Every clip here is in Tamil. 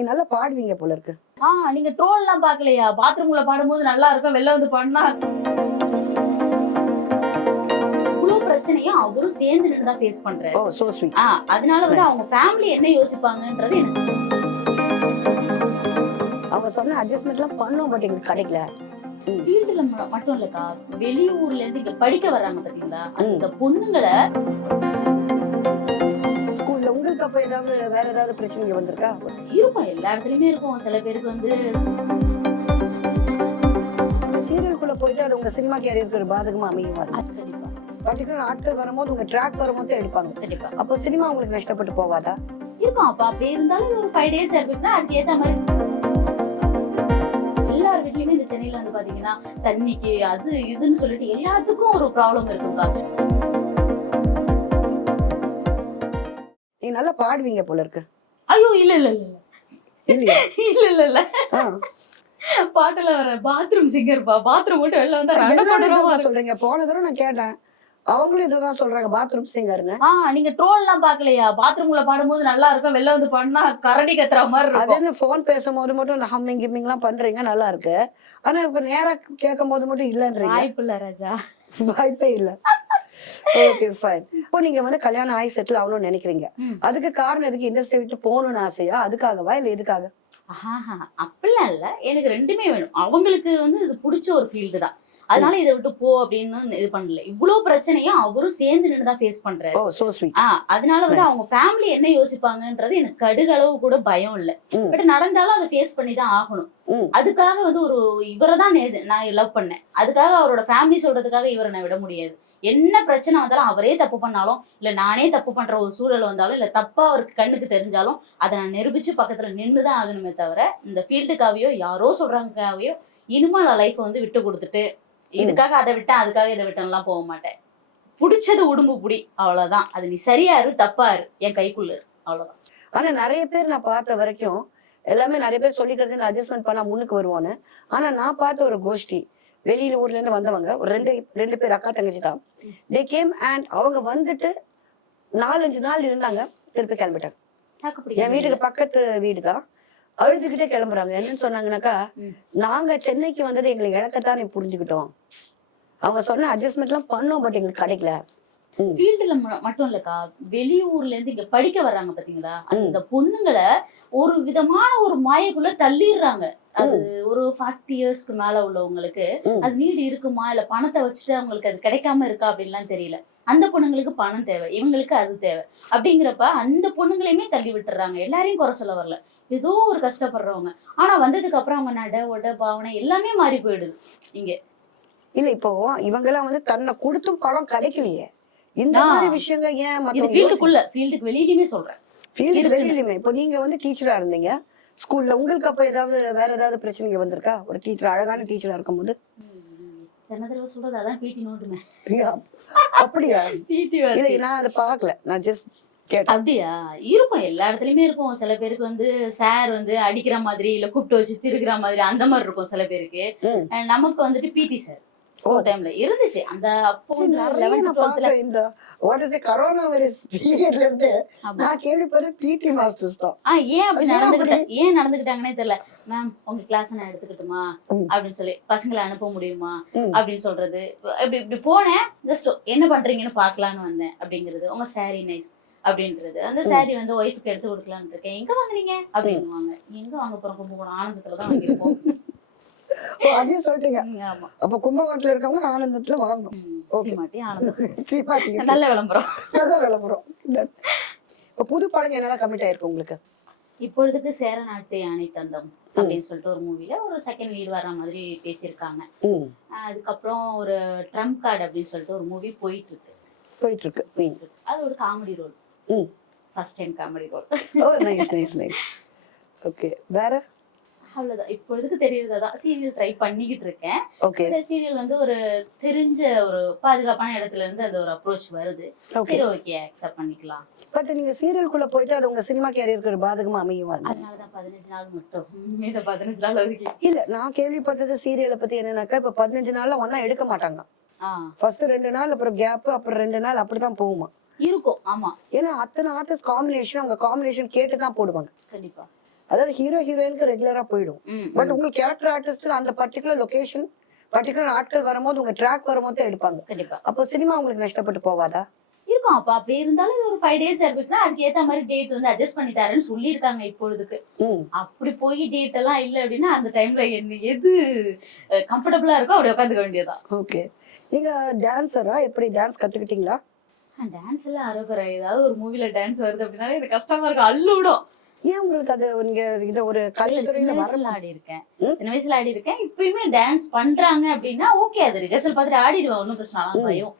நீங்க நல்லா பாடுவீங்க போல இருக்கு. ஆ நீங்க ட்ரோல் எல்லாம் பாக்கலையா பாத்ரூம்ல பாடும்போது நல்லா இருக்கும் வெளில வந்து பாடினா இவ்வளவு பிரச்சனையும் அவரும் சேர்ந்து நின்று தான் ஃபேஸ் பண்றாரு. ஓ சோ ஸ்வீட் ஆ அதனால வந்து. அவங்க ஃபேமிலி என்ன யோசிப்பாங்கன்றது எனக்கு அவங்க சொன்ன அட்ஜஸ்ட்மெண்ட்லாம் பண்ணோம் பட் எங்களுக்கு கிடைக்கல. ஃபீல்டுல மட்டும் இல்லக்கா வெளியூர்ல இருந்து இங்க படிக்க வர்றாங்க பாத்தீங்களா? அந்த பொண்ணுங்களை உங்களுக்கு அப்ப ஏதாவது வேற ஏதாவது பிரச்சனைங்க வந்திருக்கா? இருக்கும் எல்லா இடத்துலயுமே இருக்கும். சில பேருக்கு வந்து சீரியலுக்குள்ள போயிட்டு அது உங்க சினிமா கேரியருக்கு ஒரு பாதகமா அமையுமா பர்டிகுலர் ஆட்கள் வரும்போது உங்க ட்ராக் வரும்போது எடுப்பாங்க. அப்போ சினிமா உங்களுக்கு நஷ்டப்பட்டு போவாதா? இருக்கும். அப்ப அப்படியே இருந்தாலும் ஒரு ஃபைவ் டேஸ் இருப்பீங்கன்னா அதுக்கு ஏத்த மாதிரி எல்லார் வீட்லயுமே இந்த சென்னையில வந்து பாத்தீங்கன்னா தண்ணிக்கு அது இதுன்னு சொல்லிட்டு எல்லாத்துக்கும் ஒரு ப்ராப்ளம் இருக்குக்கா நீங்க நல்லா பாடுவீங்க போல இருக்கு. ஐயோ இல்ல இல்ல இல்ல இல்ல. இல்ல இல்ல. பாட்டுல வர பாத்ரூம் சிங்கர்ப்பா பாத்ரூம் மட்டும் வெளில வந்தா. சொல்றீங்க? போன தடவை நான் கேட்டேன். அவங்களும் இதுதான் சொல்றாங்க பாத்ரூம் சிங்கர்னு ஆ நீங்க ட்ரோல் எல்லாம் பாக்கலையா பாத்ரூம்ல பாடும்போது நல்லா இருக்கும் வெளில வந்து பாடினா கரடி கத்துற மாதிரி அதே இருக்கும். போன் பேசும்போது மட்டும் ஹம்மிங் கிம்மிங் எல்லாம் பண்றீங்க நல்லா இருக்கு. ஆனா இப்ப நேரா கேட்கும் போது மட்டும் இல்லன்றீங்க. வாய்ப்பு இல்ல ராஜா. வாய்ப்பே இல்ல. ஓகே ஃபைன் இப்போ நீங்க வந்து கல்யாணம் ஆகி செட்டில் ஆகணும்னு நினைக்கிறீங்க. அதுக்கு காரணம் எதுக்கு இண்டஸ்ட்ரி விட்டு போகணும்னு ஆசையா? அதுக்காகவா இல்ல எதுக்காக? ஆஹா அப்படிலாம் இல்ல. எனக்கு ரெண்டுமே வேணும். அவங்களுக்கு வந்து இது பிடிச்ச ஒரு ஃபீல்டு தான். அதனால இதை விட்டு போ அப்படின்னு இது பண்ணல. இவ்வளவு பிரச்சனையும் அவரும் சேர்ந்து நின்று தான் ஃபேஸ் பண்றாரு. ஆ அதனால வந்து. அவங்க ஃபேமிலி என்ன யோசிப்பாங்கன்றது எனக்கு கடுகளவு கூட பயம் இல்ல. பட் நடந்தாலும் அதை ஃபேஸ் பண்ணி தான் ஆகணும். அதுக்காக வந்து ஒரு இவரை தான் நான் லவ் பண்ணேன். அதுக்காக அவரோட ஃபேமிலி சொல்றதுக்காக இவரை நான் விட முடியாது. என்ன பிரச்சனை வந்தாலும் அவரே தப்பு பண்ணாலும் இல்ல நானே தப்பு பண்ற ஒரு சூழல் வந்தாலும் இல்ல தப்பா அவருக்கு கண்ணுக்கு தெரிஞ்சாலும் அதை நான் நிரூபிச்சு பக்கத்துல நின்று தான் ஆகணுமே தவிர இந்த ஃபீல்டுக்காவையோ யாரோ சொல்றாங்கக்காவையோ இனிமே நான் லைஃப் வந்து விட்டு கொடுத்துட்டு இதுக்காக அதை விட்டேன் அதுக்காக இதை விட்டேன்லாம் போக மாட்டேன். பிடிச்சது உடும்பு புடி அவ்வளவுதான். அது நீ சரியா இரு தப்பா இரு என் கைக்குள்ள இரு அவ்வளவுதான். ஆனா நிறைய பேர் நான் பார்த்த வரைக்கும் எல்லாமே நிறைய பேர் சொல்லிக்கிறது அட்ஜஸ்ட்மெண்ட் பண்ணா முன்னுக்கு வருவான்னு. ஆனா நான் பார்த்த ஒரு கோஷ்டி வெளியில ஊர்ல இருந்து வந்தவங்க. ஒரு ரெண்டு ரெண்டு பேர் அக்கா தங்கச்சி தான். தே கேம் அண்ட் அவங்க வந்துட்டு நாலஞ்சு நாள் இருந்தாங்க. திருப்பி கிளம்பிட்டாங்க. என் வீட்டுக்கு பக்கத்து வீடு தான். அழுதுகிட்டே கிளம்புறாங்க. என்னன்னு சொன்னாங்கன்னாக்கா. நாங்க சென்னைக்கு வந்தது எங்களை இழக்கத்தான் புரிஞ்சுக்கிட்டோம். அவங்க சொன்ன அட்ஜஸ்ட்மெண்ட் எல்லாம் பண்ணோம் பட் எங்களுக்கு கிடைக்கல. ஃபீல்டுல மட்டும் இல்லக்கா. வெளியூர்ல இருந்து இங்க படிக்க வர்றாங்க பாத்தீங்களா? அந்த பொண்ணுங்களை ஒரு விதமான ஒரு மாயக்குள்ள தள்ளிடுறாங்க. அது ஒரு ஃபார்ட்டி இயர்ஸ்க்கு மேல உள்ளவங்களுக்கு. அது நீடு இருக்குமா? இல்ல பணத்தை வச்சுட்டு அவங்களுக்கு அது கிடைக்காம இருக்கா அப்படின்லாம் தெரியல. அந்த பொண்ணுங்களுக்கு பணம் தேவை. இவங்களுக்கு அது தேவை. அப்படிங்கிறப்ப அந்த பொண்ணுங்களையுமே தள்ளி விட்டுறாங்க. எல்லாரையும் குறை சொல்ல வரல. ஏதோ ஒரு கஷ்டப்படுறவங்க. ஆனா வந்ததுக்கு அப்புறம் அவங்க நட உட பாவனை எல்லாமே மாறி போயிடுது. இங்க. இல்ல இப்போ இவங்க எல்லாம் வந்து தன்னை கொடுத்தும் பணம் கிடைக்கலையே. இந்த. மாதிரி விஷயங்க ஏன் இது ஃபீல்டுக்குள்ள ஃபீல்டுக்கு வெளியிலயுமே சொல்றேன். ஃபீல்டு. வெளியிலுமே இப்போ நீங்க வந்து டீச்சரா இருந்தீங்க. ஸ்கூல்ல உங்களுக்கு அப்ப ஏதாவது வேற ஏதாவது பிரச்சனைங்க வந்திருக்கா? ஒரு டீச்சர் அழகான டீச்சரா இருக்கும்போது? என்ன தடவை சொல்றது? அதான் பிடி நோட்டுமே அப்படியா? பிடி இல்ல நான் அதை பார்க்கல. நான் ஜஸ்ட் அப்படியா? இருக்கும். எல்லா இடத்துலயுமே இருக்கும். சில பேருக்கு வந்து சார் வந்து அடிக்கிற மாதிரி இல்ல கூப்பிட்டு வச்சு திருகிற மாதிரி அந்த மாதிரி இருக்கும் சில பேருக்கு. நமக்கு வந்துட்டு பிடி சார். ஸ்கூல் டைம்ல இருந்துச்சு. அந்த அப்போ இந்த வாட் இஸ் கரோனா வைரஸ் பீரியட்ல இருந்து நான் கேள்விப்பட்டேன் பிடி மாஸ்டர்ஸ் தான். ஆ ஏன் அப்படி நடந்துக்கிட்டாங்கன்னே தெரியல. மேம் உங்க கிளாஸ் நான் எடுத்துக்கிட்டுமா. அப்படின்னு சொல்லி பசங்களை அனுப்ப முடியுமா. அப்படின்னு சொல்றது. இப்படி இப்படி போனேன். ஜஸ்ட் என்ன பண்றீங்கன்னு பார்க்கலான்னு வந்தேன் அப்படிங்கிறது. உங்க சாரி நைஸ் அப்படின்றது. அந்த சாரி வந்து ஒய்ஃபுக்கு எடுத்து கொடுக்கலான்னு இருக்கேன். எங்க வாங்குறீங்க அப்படின்னுவாங்க. எங்க வாங்க போறோம்? கும்பகோணம் ஆனந்தத்துல தான் அதையும் சொல்லிட்டீங்க. அப்ப கும்பகோணத்துல இருக்கவங்க ஆனந்தத்துல வாங்கணும். ம், Okay. சீமாட்டி நல்ல விளம்பரம். அதான் விளம்பரம். இப்ப புது படம் என்னெல்லாம் கமிட் ஆயிருக்கு உங்களுக்கு? இப்பொழுதுக்கு சேர நாட்டு யானை தந்தம் அப்படின்னு சொல்லிட்டு ஒரு மூவில ஒரு செகண்ட் லீட் வர மாதிரி பேசியிருக்காங்க. அதுக்கப்புறம் ஒரு ட்ரம்ப் கார்டு அப்படின்னு சொல்லிட்டு ஒரு மூவி போயிட்டு இருக்கு போயிட்டு இருக்கு. அது ஒரு comedy role. First time comedy role oh nice nice nice okay வேற? அவ்வளவுதான். இப்பொழுதுக்கு தெரியறதான் சீரியல் ட்ரை பண்ணிக்கிட்டு இருக்கேன். இந்த சீரியல் வந்து ஒரு தெரிஞ்ச ஒரு பாதுகாப்பான இடத்துல இருந்து அந்த ஒரு அப்ரோச் வருது. சரி ஓகே அக்செப்ட் பண்ணிக்கலாம். பட் நீங்க சீரியலுக்குள்ள போயிட்டு அது உங்க சினிமா கேரியருக்கு ஒரு பாதகமா அமையுமா? அதனாலதான் பதினஞ்சு நாள் மட்டும். மீத பதினஞ்சு நாள் வரைக்கும். இல்ல நான் கேள்விப்பட்டது சீரியலை பத்தி என்னன்னாக்கா இப்ப பதினஞ்சு நாள்ல ஒண்ணா எடுக்க மாட்டாங்க. ஃபர்ஸ்ட் ரெண்டு நாள் அப்புறம் கேப் அப்புறம் ரெண்டு நாள் அப்படிதான் போகுமா? இருக்கும் ஆமா. ஏன்னா அத்தனை ஆர்டிஸ்ட் காம்பினேஷன் அவங்க காம்பினேஷன் கேட்டு தான் போடுவாங்க. கண்டிப்பா. அதாவது ஹீரோ ஹீரோயினுக்கு ரெகுலரா போயிடும். பட். உங்களுக்கு கேரக்டர் ஆர்டிஸ்ட் அந்த பர்டிகுலர் லொகேஷன் பர்டிகுலர் ஆட்கள் வரும்போது உங்க ட்ராக் வரும்போது எடுப்பாங்க. கண்டிப்பா. அப்போ சினிமா உங்களுக்கு நஷ்டப்பட்டு போவாதா? இருக்கும். அப்ப அப்படி இருந்தாலும் இது ஒரு ஃபைவ் டேஸ் இருக்குன்னா அதுக்கு ஏத்த மாதிரி டேட் வந்து அட்ஜஸ்ட் பண்ணி தரேன்னு சொல்லியிருக்காங்க இப்பொழுதுக்கு. அப்படி போய் டேட் எல்லாம் இல்ல அப்படின்னா அந்த டைம்ல என்ன எது கம்ஃபர்டபுளா இருக்கோ அப்படி உட்காந்துக்க வேண்டியதுதான். ஓகே நீங்க டான்சரா எப்படி டான்ஸ் கத்துக்கிட்டீங்களா? டான்ஸ் எல்லாம் அறுக்குற ஏதாவது ஒரு மூவில டான்ஸ் வருது அப்படின்னாலே எனக்கு கஷ்டமா இருக்கும். அள்ளுவிடும் ஏன் உங்களுக்கு அது நீங்க இத ஒரு கலைத்துறையில சின்ன வர வயசுல ஆடி இருக்கேன். சின்ன வயசுல ஆடி இருக்கேன். இப்பயுமே டான்ஸ் பண்றாங்க அப்படின்னா ஓகே அது ரிஹர்சல் பார்த்துட்டு ஆடிடுவேன் ஒன்றும் பிரச்சனை இல்லை. பயம்.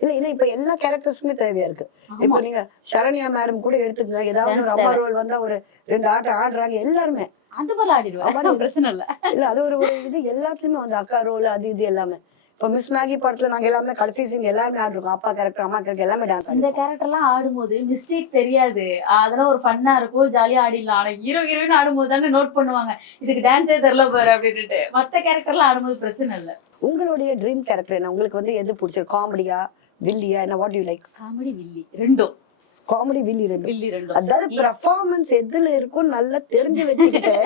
இல்ல இல்ல இப்ப எல்லா கேரக்டர்ஸுமே தேவையா இருக்கு. இப்ப நீங்க சரண்யா மேடம் கூட எடுத்துக்கங்க. ஏதாவது ஒரு அம்மா. ரோல் வந்தா ஒரு ரெண்டு ஆட்டம் ஆடுறாங்க எல்லாருமே. அந்த மாதிரி ஆடிடுவேன். பிரச்சனை இல்ல. இல்ல அது ஒரு ஒரு இது எல்லாத்துலயுமே வந்து அக்கா ரோல் அது இது எல்லாமே. இப்ப மிஸ் மேகி படத்துல நாங்க எல்லாமே கடைசி சீன் எல்லாமே ஆடிருக்கோம். அப்பா கேரக்டர் அம்மா கேரக்டர் எல்லாமே டான்ஸ் இந்த கேரக்டர்லாம் ஆடும்போது மிஸ்டேக் தெரியாது. அதெல்லாம் ஒரு ஃபன்னா இருக்கும். ஜாலியா ஆடிடலாம். ஆனா ஹீரோ ஹீரோயின் ஆடும்போது தானே நோட் பண்ணுவாங்க. இதுக்கு டான்ஸே தெரியல பாரு அப்படின்ட்டு மத்த கேரக்டர்லாம் ஆடும்போது பிரச்சனை இல்ல. உங்களுடைய ட்ரீம் கேரக்டர் என்ன? உங்களுக்கு வந்து எது பிடிச்சிருக்கு? காமெடியா வில்லியா? என்ன? வாட் யூ லைக் காமெடி வில்லி. ரெண்டும். காமெடி வில்லி ரெண்டு வில்லி ரெண்டும். அதாவது பெர்ஃபார்மன்ஸ் எதுல இருக்கும் நல்லா தெரிஞ்சு வச்சுக்கிட்டு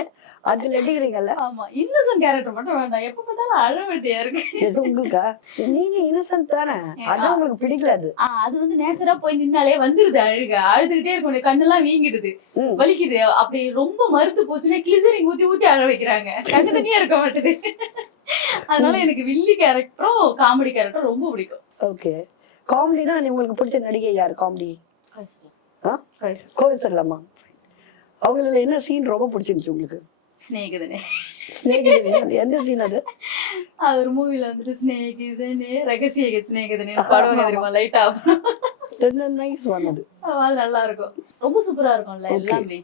அதுல எடுக்கிறீங்கல்ல? ஆமா இன்னசென்ட் கேரக்டர் மட்டும் வேண்டாம். எப்ப பார்த்தாலும் அழ வேண்டியா இருக்கு. எது உங்களுக்கா? நீங்க இன்னசென்ட் தானே. அதான் உங்களுக்கு பிடிக்கல அது. அது வந்து நேச்சரா போய் நின்னாலே வந்துருது அழுக. அழுதுகிட்டே இருக்கும். கண்ணெல்லாம் வீங்கிடுது. வலிக்குது. அப்படி ரொம்ப மறுத்து போச்சுன்னா கிளிசரிங் ஊத்தி ஊத்தி அழ வைக்கிறாங்க. கண்ணு தனியா இருக்க மாட்டேது. அதனால எனக்கு வில்லி கேரக்டரும் காமெடி கேரக்டரும் ரொம்ப பிடிக்கும். ஓகே. காமெடினா உங்களுக்கு பிடிச்ச நடிகை யார்? காமெடி. ஆ? கோவிசர்லாமா அவங்கள என்ன சீன் ரொம்ப பிடிச்சிருந்துச்சு உங்களுக்கு? ஸ்னேகிதே எந்த சீன் அது? அது ஒரு மூவில வந்துட்டு ரகசிய தெரியுமா நைஸ் ஒன் அது. அது நல்லா இருக்கும். ரொம்ப சூப்பரா இருக்கும்ல. எல்லாமே.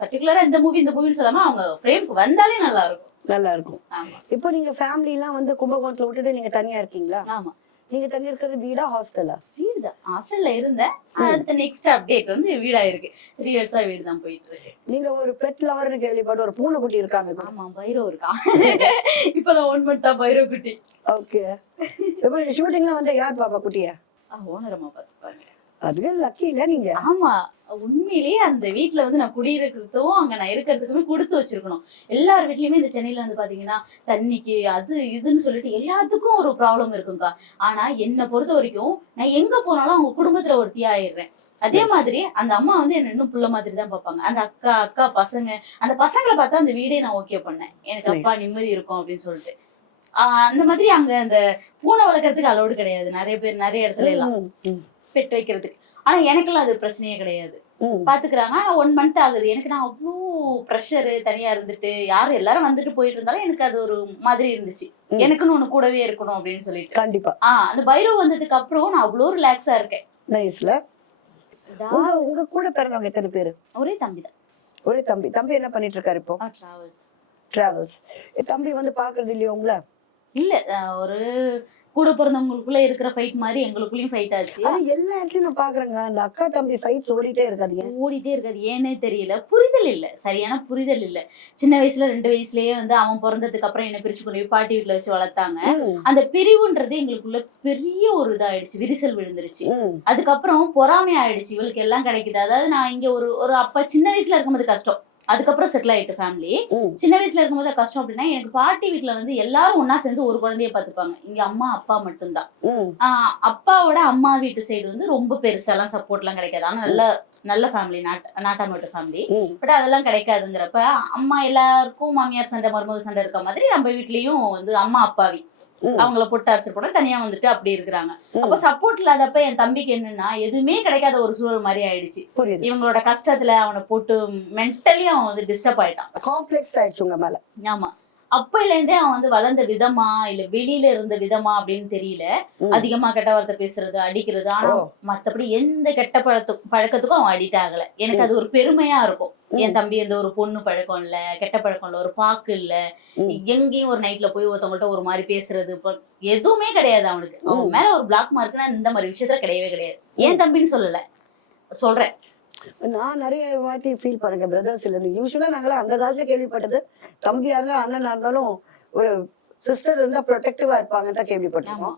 பர்டிகுலரா இந்த மூவி இந்த மூவின்னு சொல்லாம அவங்க ஃப்ரேம்க்கு வந்தாலே நல்லா இருக்கும். நல்லா இருக்கும். ஆமா. இப்போ நீங்க ஃபேமிலி எல்லாம் வந்து கும்பகோணத்துல விட்டுட்டு நீங்க தனியா இருக்கீங்களா? ஆமா. நீங்க தங்கி இருக்கிறது வீடா ஹாஸ்டலா தான் ஹாஸ்டல்ல இருந்தேன். அடுத்த நெக்ஸ்ட் அப்டேட் வந்து வீடா இருக்கு த்ரீ இயர்ஸா வீடு தான் போயிட்டு இருக்கு நீங்க ஒரு பெட் லவர்னு கேள்விப்பட்ட ஒரு பூனைக்குட்டி இருக்காங்க ஆமா பைரோ இருக்கான் இப்பதான் ஒன் மந்த் தான் பைரோ குட்டி. ஓகே இப்போ ஷூட்டிங்ல வந்து யார் பாப்பா குட்டிய? ஓனரமா பாத்துப்பாங்க. அதுவே லக்கி இல்ல நீங்க. ஆமா. உண்மையிலேயே அந்த வீட்ல வந்து நான் குடியிருக்கிறதும் அங்க நான் இருக்கிறதுக்குமே கொடுத்து வச்சிருக்கணும். எல்லார் வீட்லயுமே இந்த சென்னையில வந்து பாத்தீங்கன்னா தண்ணிக்கு அது இதுன்னு சொல்லிட்டு எல்லாத்துக்கும் ஒரு ப்ராப்ளம் இருக்குங்கக்கா ஆனா என்னை பொறுத்த வரைக்கும் நான் எங்க போனாலும் அவங்க குடும்பத்துல ஒருத்தியா ஆயிடுறேன். அதே மாதிரி அந்த அம்மா வந்து என்ன இன்னும் புள்ள மாதிரி தான் பார்ப்பாங்க. அந்த அக்கா அக்கா பசங்க அந்த பசங்களை பார்த்தா அந்த வீடே நான் ஓகே பண்ணேன். எனக்கு அப்பா நிம்மதி இருக்கும் அப்படின்னு சொல்லிட்டு. ஆஹ் அந்த மாதிரி அங்க அந்த பூனை வளர்க்கறதுக்கு அலோடு கிடையாது. நிறைய பேர் நிறைய இடத்துல எல்லாம். பெட் வைக்கிறதுக்கு. ஆனா எனக்கெல்லாம் அது பிரச்சனையே கிடையாது. பாத்துக்கிறாங்க. ஆனா ஒன் மந்த் ஆகுது. எனக்கு நான் அவ்வளோ ப்ரெஷர் தனியா இருந்துட்டு யாரும் எல்லாரும் வந்துட்டு போயிட்டு இருந்தாலும் எனக்கு அது ஒரு மாதிரி இருந்துச்சு. எனக்குன்னு ஒண்ணு கூடவே இருக்கணும் அப்படின்னு சொல்லிட்டு. கண்டிப்பா. ஆஹ் அந்த பைரவ் வந்ததுக்கு அப்புறம் நான் அவ்வளோ ரிலாக்ஸா இருக்கேன். நைஸ்ல உங்க கூட பிறந்தவங்க எத்தனை பேரு? ஒரே தம்பி தான். ஒரே தம்பி. தம்பி என்ன பண்ணிட்டு இருக்காரு இப்போ? டிராவல்ஸ் டிராவல்ஸ் தம்பி வந்து பாக்குறது இல்லையா உங்கள? இல்ல ஒரு கூட பிறந்தவங்களுக்குள்ள இருக்கிற ஃபைட் மாதிரி எங்களுக்குள்ளயும் ஃபைட் ஆச்சு. ஆனா எல்லா இடத்துலயும் நான் பாக்குறேங்க. அந்த அக்கா தம்பி ஃபைட்ஸ் ஓடிட்டே இருக்காதீங்க. ஓடிட்டே இருக்காது. ஏன்னே தெரியல. புரிதல் இல்ல. சரியான புரிதல் இல்ல. சின்ன வயசுல ரெண்டு வயசுலயே வந்து அவன் பிறந்ததுக்கு அப்புறம் என்ன பிரிச்சு கொண்டு போய் பாட்டி வீட்டுல வச்சு வளர்த்தாங்க. அந்த பிரிவுன்றது எங்களுக்குள்ள பெரிய ஒரு இதாயிடுச்சு. விரிசல் விழுந்துருச்சு. அதுக்கப்புறம் பொறாமை ஆயிடுச்சு. இவளுக்கு எல்லாம் கிடைக்குது. அதாவது நான் இங்க ஒரு ஒரு அப்பா சின்ன வயசுல இருக்கும்போது கஷ்டம். அதுக்கப்புறம் செட்டில் ஆயிட்டு ஃபேமிலி. சின்ன வயசுல இருக்கும்போது கஷ்டம் அப்படின்னா எனக்கு பாட்டி வீட்டுல வந்து எல்லாரும் ஒண்ணா சேர்ந்து ஒரு குழந்தைய பார்த்துப்பாங்க இங்க அம்மா அப்பா மட்டும்தான் அப்பாவோட அம்மா வீட்டு சைடு வந்து ரொம்ப பெருசாலாம் சப்போர்ட் எல்லாம் கிடைக்காது ஆனா நல்ல நல்ல ஃபேமிலி நாட் நாட்டாமட்டு ஃபேமிலி. பட் அதெல்லாம் கிடைக்காதுங்கிறப்ப அம்மா எல்லாருக்கும் மாமியார் சண்டை மருமக சண்டை இருக்க மாதிரி நம்ம வீட்லயும் வந்து அம்மா அப்பாவி. அவங்கள போட்டு அரைச்சிட்டு போட தனியா வந்துட்டு அப்படி இருக்கிறாங்க. அப்ப சப்போர்ட் இல்லாதப்ப என் தம்பிக்கு என்னன்னா எதுவுமே கிடைக்காத ஒரு சூழல் மாதிரி ஆயிடுச்சு. இவங்களோட கஷ்டத்துல அவனை போட்டு மென்டலி அவன் வந்து டிஸ்டர்ப் ஆயிட்டான். காம்ப்ளெக்ஸ் ஆயிடுச்சு உங்க மேல. ஆமா. அப்பையில இருந்தே அவன் வந்து வளர்ந்த விதமா இல்ல வெளியில இருந்த விதமா அப்படின்னு தெரியல. அதிகமா கெட்ட வார்த்தை பேசுறது அடிக்கிறது. ஆனா. மத்தபடி எந்த கெட்ட பழத்து பழக்கத்துக்கும் அவன் அடிக்ட் ஆகல. எனக்கு அது ஒரு பெருமையா இருக்கும். என் தம்பி எந்த ஒரு பொண்ணு பழக்கம் இல்ல கெட்ட பழக்கம் இல்ல ஒரு பாக்கு இல்ல. எங்கேயும் ஒரு நைட்ல போய் ஒருத்தவங்கள்ட்ட ஒரு மாதிரி பேசுறது எதுவுமே கிடையாது அவனுக்கு. அவன். மேல ஒரு பிளாக் மார்க்னா இந்த மாதிரி விஷயத்துல கிடையவே கிடையாது. என் தம்பின்னு சொல்லல. சொல்றேன். நான் நிறைய வாட்டி ஃபீல் பண்ணுங்க பிரதர்ஸ் இல்ல யூஸ்வலா நாங்களாம் அந்த காலத்துல கேள்விப்பட்டது தம்பியா இருந்தாலும் அண்ணனா இருந்தாலும் ஒரு சிஸ்டர் இருந்தா ப்ரொடெக்டிவா இருப்பாங்க தான் கேள்விப்பட்டிருக்கோம்.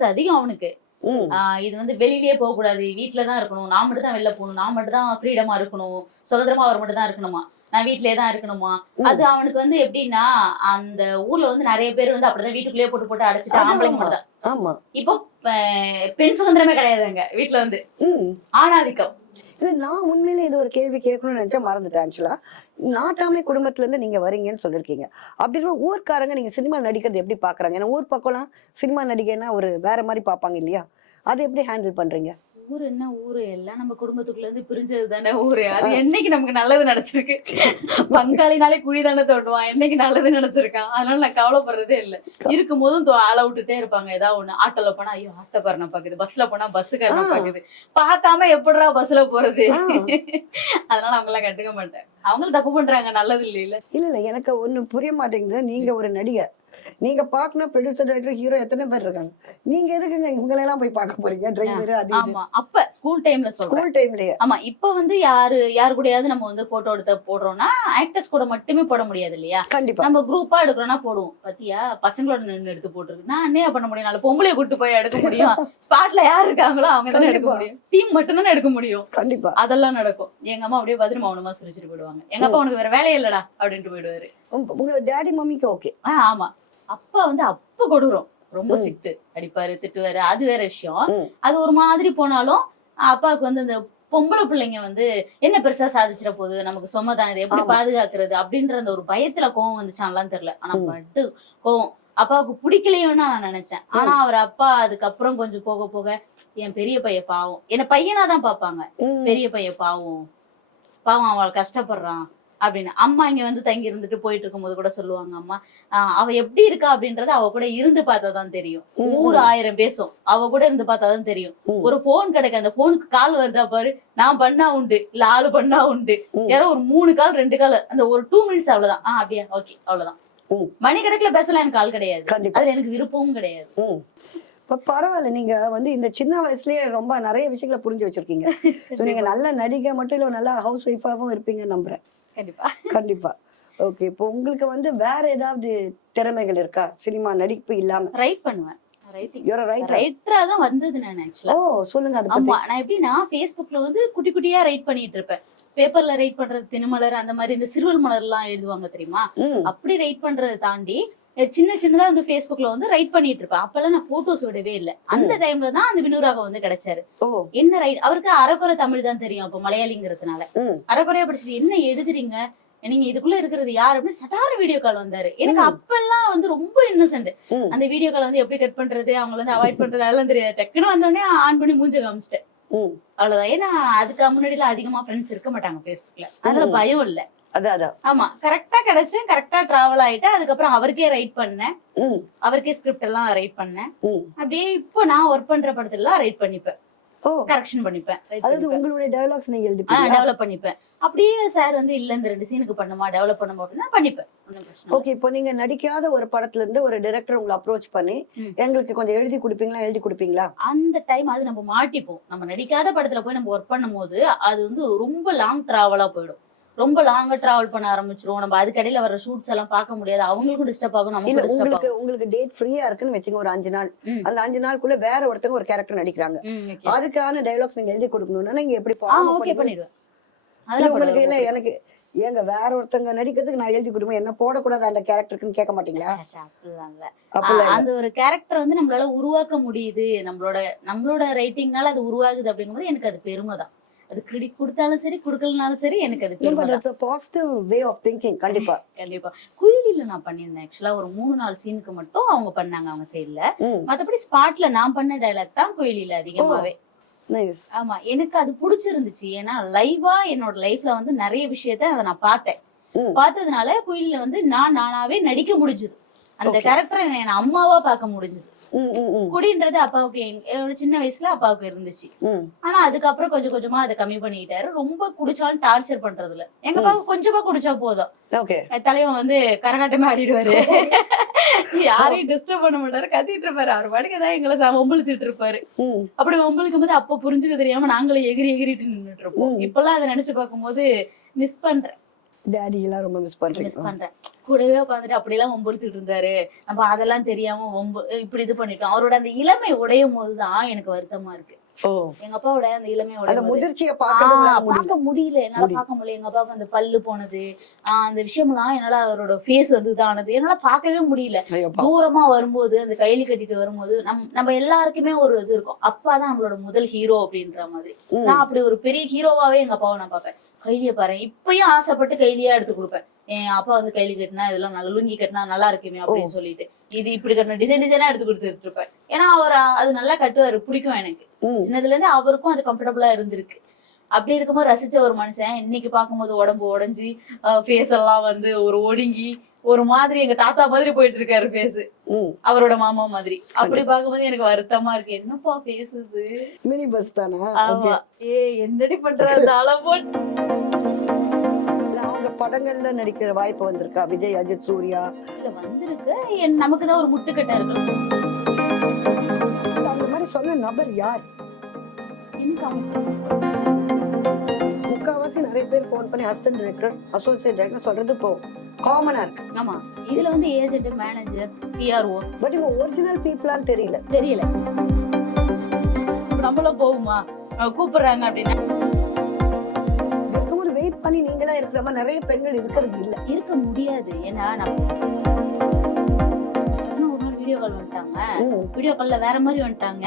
அதிகம் அவனுக்கு. இது வந்து வெளியிலேயே போக கூடாது தான் இருக்கணும். நான் மட்டும் தான் வெளில போகணும். நான் மட்டும் தான் ஃப்ரீடமா இருக்கணும். சுதந்திரமா அவர் மட்டும் தான் இருக்கணுமா? நான் வீட்லயே தான் இருக்கணுமா. அது அவனுக்கு வந்து எப்படின்னா அந்த ஊர்ல வந்து நிறைய பேர் வந்து அப்படிதான் வீட்டுக்குள்ளேயே போட்டு போட்டு அடைச்சிட்டு ஆம்பளைங்க ஆமா. மட்டும் தான். ஆமா. இப்போ பெண் சுதந்திரமே கிடையாதுங்க வீட்டுல வந்து. ஆணாதிக்கம். இது நான் உண்மையிலே இது ஒரு கேள்வி கேட்கணும்னு நினைச்சா மறந்துட்டேன் ஆக்சுவலா. நாட்டாமை குடும்பத்துல இருந்து நீங்க வரீங்கன்னு சொல்லிருக்கீங்க. அப்படி இருக்கும் ஊர்க்காரங்க நீங்க சினிமா நடிக்கிறது எப்படி பாக்குறாங்க? ஏன்னா ஊர் பக்கம்லாம் சினிமா நடிகைன்னா ஒரு வேற மாதிரி பார்ப்பாங்க இல்லையா? அதை எப்படி ஹேண்டில் பண்றீங்க? ஊரு என்ன ஊரு? எல்லாம் நம்ம குடும்பத்துக்குள்ள இருந்து பிரிஞ்சது தானே ஊரு. அது என்னைக்கு நமக்கு நல்லது நினைச்சிருக்கு பங்காளினாலே குழி தானே தோண்டுவான். என்னைக்கு நல்லது நினைச்சிருக்கான் அதனால நான் கவலைப்படுறதே இல்ல. இருக்கும் போதும் ஆள விட்டுட்டே இருப்பாங்க. ஏதாவது ஒண்ணு. ஆட்டோல போனா ஐயோ ஆட்டோக்காரனை பாக்குது. பஸ்ல போனா பஸ்ஸுக்காரனை. பாக்குது. பார்க்காம எப்படிடா பஸ்ல போறது. அதனால அவங்க எல்லாம் கண்டுக்க மாட்டேன். அவங்களும் தப்பு பண்றாங்க. நல்லது இல்லையில. இல்ல இல்ல. எனக்கு ஒண்ணு புரிய மாட்டேங்குது. நீங்க ஒரு நடிகை நீங்க பார்க்கணும் ப்ரொடியூசர் டைரக்டர் ஹீரோ எத்தனை பேர் இருக்காங்க? நீங்க எதுக்குங்க இவங்களெல்லாம் போய் பார்க்க போறீங்க? டிரைவர் அது ஆமா அப்ப ஸ்கூல் டைம்ல ஸ்கூல் டைம்லயே ஆமா இப்ப வந்து யாரு யாரு கூடயாவது நம்ம வந்து போட்டோ எடுத்த போடுறோம்னா ஆக்டர்ஸ் கூட மட்டுமே போட முடியாது இல்லையா? கண்டிப்பா. நம்ம குரூப்பா எடுக்கிறோம்னா போடுவோம். பாத்தியா? பசங்களோட நின்று எடுத்து போட்டுருக்கு. நான் என்ன பண்ண முடியும்? நாலு பொம்பளைய கூட்டு போய் எடுக்க முடியும். ஸ்பாட்ல யார் இருக்காங்களோ அவங்க தானே எடுக்க. முடியும். டீம் மட்டும் தானே எடுக்க முடியும். கண்டிப்பா. அதெல்லாம் நடக்கும். எங்க அம்மா அப்படியே பதில் மௌனமா சிரிச்சிட்டு போயிடுவாங்க. எங்க அப்பா உனக்கு வேற வேலையே இல்லடா அப்படின்ட்டு போயிடுவாரு. உங்க- டேடி மம்மிக்கு ஓகே ஆமா. அப்பா வந்து அப்ப கொடூரம். ரொம்ப. ஸ்ட்ரிக்ட் அடிப்பாரு திட்டுவாரு அது வேற விஷயம். அது ஒரு மாதிரி போனாலும் அப்பாவுக்கு வந்து இந்த பொம்பளை பிள்ளைங்க வந்து என்ன பெருசா சாதிச்சிட போகுது? நமக்கு சும தானே எப்படி. பாதுகாக்கிறது? அப்படின்ற அந்த ஒரு பயத்துல கோவம் வந்துச்சான்லாம் தெரியல. ஆனா. பட்டு கோவம். அப்பாவுக்கு பிடிக்கலையோன்னு நான் நினைச்சேன். ஆனா அவர் அப்பா அதுக்கப்புறம் கொஞ்சம் போக போக என் பெரிய பையன் பாவம். என்ன பையனா தான் பாப்பாங்க. பெரிய பையன் பாவம். பாவம் அவள் கஷ்டப்படுறான். அப்படின்னு. அம்மா இங்க வந்து தங்கி இருந்துட்டு போயிட்டு இருக்கும்போது கூட சொல்லுவாங்க அம்மா ஆஹ் அவ எப்படி இருக்கா? அப்படின்றத அவ கூட இருந்து பார்த்தாதான் தெரியும். ஊர் ஆயிரம் பேசும். அவ கூட இருந்து பார்த்தாதான் தெரியும். ஒரு போன் கிடைக்க அந்த போனுக்கு கால் வருதா பாரு நான் பண்ணா உண்டு இல்ல ஆளு பண்ணா உண்டு. யாரோ ஒரு மூணு கால் ரெண்டு கால் அந்த ஒரு டூ மினிட்ஸ் அவ்வளவுதான். ஆஹ் அப்படியா? ஓகே அவ்வளவுதான். மணிக்கணக்குல பேசலாம் எனக்கு கால் கிடையாது. அதுல எனக்கு விருப்பமும் கிடையாது. இப்ப பரவாயில்ல நீங்க வந்து இந்த சின்ன வயசுலயே ரொம்ப நிறைய விஷயங்களை புரிஞ்சு வச்சிருக்கீங்க. நீங்க நல்ல நடிகை மட்டும் இல்ல நல்ல ஹவுஸ் ஒய்ஃபாவும் இருப்பீங்க நம்புறேன். கண்டிப்பா. கண்டிப்பா. ஓகே இப்போ உங்களுக்கு வந்து வேற ஏதாவது திறமைகள் இருக்கா? சினிமா நடிப்பு இல்லாம? ரைட் பண்ணுவேன். ரைட்டரா தான் வந்தது நான் ஆக்சுவலா ஓ சொல்லுங்க அதை பத்தி. ஆமா நான் எப்படின்னா Facebookல வந்து குட்டி குட்டியா ரைட் பண்ணிட்டு இருப்பேன். பேப்பர்ல ரைட் பண்றது தினமலர் அந்த மாதிரி இந்த சிறுவல் மலர் எல்லாம் எழுதுவாங்க தெரியுமா? அப்படி ரைட் பண்றதை தாண்டி சின்ன சின்னதா வந்து Facebookல வந்து ரைட் பண்ணிட்டு இருப்பேன். அப்பெல்லாம் நான் போட்டோஸ் விடவே இல்லை. அந்த டைம்ல தான் அந்த வினூராக வந்து கிடைச்சாரு. என்ன ரைட் அவருக்கு அரைக்குறை தமிழ் தான் தெரியும் அப்ப மலையாளிங்கிறதுனால. அரைக்குறையா படிச்சுட்டு என்ன எழுதுறீங்க? நீங்க இதுக்குள்ள இருக்கிறது யார் அப்படின்னு சட்டார வீடியோ கால் வந்தாரு. எனக்கு. அப்பெல்லாம் வந்து ரொம்ப இன்னசென்ட். அந்த வீடியோ கால் வந்து எப்படி கட் பண்றது? அவங்கள வந்து அவாய்ட் பண்றது? அதெல்லாம் தெரியாது. டக்குன்னு வந்தோடனே ஆன் பண்ணி மூஞ்ச காமிச்சிட்டேன். அவ்வளவுதான். ஏன்னா அதுக்கு முன்னாடி எல்லாம் அதிகமா ஃப்ரெண்ட்ஸ் இருக்க மாட்டாங்க அதனால ம். பயம் இல்ல. ஆமா கரெக்டா கிடைச்சேன் கரெக்டா டிராவல் ஆயிட்டேன் அதுக்கப்புறம் அவருக்கே ரைட் பண்ணேன். அவருக்கே ஸ்கிரிப்ட் எல்லாம் ரைட் பண்ணேன். அப்படியே இப்போ நான் ஒர்க் பண்ற படத்துல ரைட் பண்ணிப்பேன். ஓ. கரெக்ஷன் பண்ணிப்பேன். அதாவது உங்களுடைய டயலாக்ஸ் நீங்க எழுதிப்பீங்களா? டெவலப் பண்ணிப்பேன். அப்படியே சார் வந்து இல்ல இந்த ரெண்டு சீனுக்கு பண்ணுமா? டெவலப் பண்ணுமா? அப்படின்னா பண்ணிப்பேன். ஓகே இப்போ நீங்க நடிக்காத ஒரு படத்துல இருந்து ஒரு டைரக்டர் உங்களை அப்ரோச் பண்ணி. எங்களுக்கு கொஞ்சம் எழுதி கொடுப்பீங்களா? எழுதி கொடுப்பீங்களா? அந்த டைம் அது நம்ம மாட்டிப்போம். நம்ம நடிக்காத படத்துல போய் நம்ம ஒர்க் பண்ணும்போது அது வந்து ரொம்ப லாங் டிராவலா போயிடும். ரொம்ப லாங்கா டிராவல் பண்ண ஆரம்பிச்சிரும் நம்ம அதுக்கடையில வர ஷூட்ஸ் எல்லாம் பார்க்க முடியாது. அவங்களுக்கும் டிஸ்டர்ப் ஆகும் இல்ல நமக்கும் டிஸ்டர்ப் உங்களுக்கு ஆகும். உங்களுக்கு டேட் ஃப்ரீயா இருக்குன்னு வச்சுங்க ஒரு அஞ்சு நாள். அந்த அஞ்சு நாளுக்குள்ள வேற ஒருத்தங்க ஒரு கேரக்டர் நடிக்கிறாங்க. அதுக்கான டைலாக்ஸ் நீங்க எழுதி கொடுக்கணும்னா நீங்க எப்படி follow ஓகே? பண்ணிடுவேன். உங்களுக்கு இல்ல. எனக்கு ஏங்க வேற ஒருத்தங்க நடிக்கிறதுக்கு நான் எழுதி கொடுப்பேன். என்ன போடக்கூடாது அந்த கேரக்டருக்குன்னு கேட்க மாட்டீங்களா. அந்த ஒரு கேரக்டர் வந்து நம்மளால உருவாக்க முடியுது. நம்மளோட நம்மளோட ரைட்டிங்னால அது உருவாகுது அப்படிங்கும்போது எனக்கு அது பெருமை தான் அது கிரெடிட் கொடுத்தாலும் சரி கொடுக்கலனாலும் சரி எனக்கு அது பாசிட்டிவ் வே ஆஃப் திங்கிங் கண்டிப்பா. கண்டிப்பா. குயிலில நான் பண்ணியிருந்தேன் ஆக்சுவலா ஒரு மூணு நாலு சீனுக்கு மட்டும் அவங்க பண்ணாங்க அவங்க சைடுல மத்தபடி ஸ்பாட்ல நான் பண்ண டைலாக் தான் குயிலில அதிகமாவே. ஆமா எனக்கு அது பிடிச்சிருந்துச்சு. ஏன்னா லைவா என்னோட லைஃப்ல வந்து நிறைய விஷயத்த அதை நான் பார்த்தேன். பார்த்ததுனால குயிலில வந்து நான் நானாவே நடிக்க முடிஞ்சது. அந்த. கேரக்டரை என் அம்மாவா பார்க்க முடிஞ்சது. குடின்றது அப்பாவுக்கு என்னோட சின்ன வயசுல அப்பாவுக்கு இருந்துச்சு. ஆனா அதுக்கப்புறம் கொஞ்சம் கொஞ்சமா அதை கம்மி பண்ணிக்கிட்டாரு. ரொம்ப குடிச்சாலும் டார்ச்சர் பண்றது இல்ல எங்க அப்பாவுக்கு கொஞ்சமா குடிச்சா போதும். தலைவன் வந்து கரகாட்டமே ஆடிடுவாரு. யாரையும் டிஸ்டர்ப் பண்ண மாட்டாரு. கத்திட்டு இருப்பாரு. அவர் பாட்டுக்கு தான் எங்களை வம்பிழுத்துட்டு இருப்பாரு. அப்படி வம்பிழுக்கும் போது அப்ப புரிஞ்சுக்க தெரியாம நாங்களும் எகிரி எகிரிட்டு நின்னுட்டு இருப்போம். இப்பெல்லாம் அதை நினைச்சு பார்க்கும்போது மிஸ் பண்றேன். டேடி எல்லாம் ரொம்ப மிஸ் மிஸ் பண்றீங்க பண்றேன். கூடவே உட்காந்துட்டு அப்படியெல்லாம் வம்பிழுத்துட்டு இருந்தாரு. நம்ம அதெல்லாம் தெரியாம வம்பு இப்படி இது பண்ணிட்டோம். அவரோட அந்த இளமை உடையும் போதுதான் எனக்கு வருத்தமா இருக்கு. எங்க அப்பாவோட அந்த இளமையோட அந்த போது- முதிர்ச்சியை பார்க்க முடியல. என்னால. பார்க்க முடியல. எங்க அப்பாவுக்கு அந்த பல்லு போனது. அந்த விஷயம்லாம் என்னால அவரோட ஃபேஸ் வந்து இதானது. என்னால பார்க்கவே முடியல. தூரமா வரும்போது அந்த கைலி கட்டிட்டு வரும்போது நம் நம்ம எல்லாருக்குமே ஒரு இது இருக்கும். அப்பா தான் நம்மளோட முதல் ஹீரோ அப்படின்ற மாதிரி. நான் அப்படி ஒரு பெரிய ஹீரோவாவே எங்க அப்பாவை நான் பார்ப்பேன். கைலிய பாரு இப்பயும் ஆசைப்பட்டு கைலியா எடுத்து கொடுப்பேன். என் அப்பா வந்து கைலி கட்டினா இதெல்லாம் நல்லா லுங்கி கட்டினா நல்லா இருக்குமே அப்படின்னு சொல்லிட்டு. இது இப்படி கட்டின டிசைன் டிசைனா எடுத்து கொடுத்துட்டு இருப்பேன். ஏன்னா அவர் அது நல்லா கட்டுவாரு பிடிக்கும் எனக்கு. சின்னதுல இருந்து அவருக்கும் அது கம்ஃபர்டபுளா இருந்திருக்கு. அப்படி இருக்கும்போது ரசிச்ச ஒரு மனுஷன் இன்னைக்கு பார்க்கும்போது உடம்பு உடைஞ்சு ஃபேஸ் எல்லாம் வந்து ஒரு ஒடுங்கி ஒரு மாதிரி எங்க தாத்தா மாதிரி போயிட்டு இருக்காரு ம். அவரோட மாமா மாதிரி. அப்படி பார்க்கும்போது எனக்கு வருத்தமா இருக்கு. என்னப்பா பேசுது? மினி பஸ் தானா? ஆமா. ஏ என்னடி பண்ற அந்த அளவோட் படங்கள்ல நடிக்கிற வாய்ப்பு வந்திருக்கா? விஜய் அஜித் சூர்யா? இல்ல வந்திருக்கு. நமக்கு தான் ஒரு முட்டுக்கட்டை இருக்கு. அந்த மாதிரி சொன்ன நபர் யார்? முக்காவாசி நிறைய பேர் ஃபோன் பண்ணி அசிஸ்டன்ட் டைரக்டர் அசோசியேட் டைரக்டர் சொல்றது இப்போ காமனா இருக்கு. ஆமா. இதுல வந்து ஏஜென்ட் மேனேஜர் பிஆர்ஓ பட் இவங்க ஒரிஜினல் பீப்புளான்னு தெரியல. தெரியல. இப்ப நம்மளும் போகுமா? கூப்பிடுறாங்க அப்படின்னா? இருக்கும்போது வெயிட் பண்ணி நீங்களா இருக்கிற மாதிரி நிறைய பெண்கள் இருக்கிறது இல்ல. இருக்க முடியாது. ஏன்னா நம்ம ஒரு வீடியோ கால் வந்துட்டாங்க. வீடியோ கால்ல வேற மாதிரி வந்துட்டாங்க.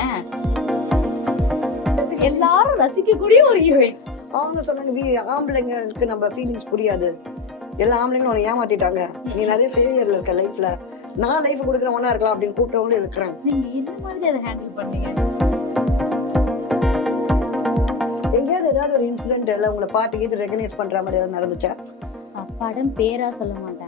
எல்லாரும் ரசிக்கக்கூடிய ஒரு ஹீரோயின் அவங்க சொன்னாங்க "வி ஆம்பளைங்களுக்கு நம்ம ஃபீலிங்ஸ் புரியாது. எல்லா ஆம்பளைங்களும் உன்னை ஏமாத்திட்டாங்க. நீ நிறைய ஃபெயிலியர்ல இருக்க லைஃப்ல நான் லைஃப் கொடுக்குறவனா இருக்கலாம் அப்படின்னு கூப்பிட்டவங்களும் இருக்கிறாங்க. நீங்க இந்த மாதிரி அதை ஹேண்டில் பண்ணீங்க? எங்கேயாவது ஏதாவது ஒரு இன்சிடென்ட் எல்லாம் உங்களை பார்த்து இது ரெகனைஸ் பண்ற மாதிரி ஏதாவது நடந்துச்சா? படம் பேரா சொல்ல மாட்டேன்.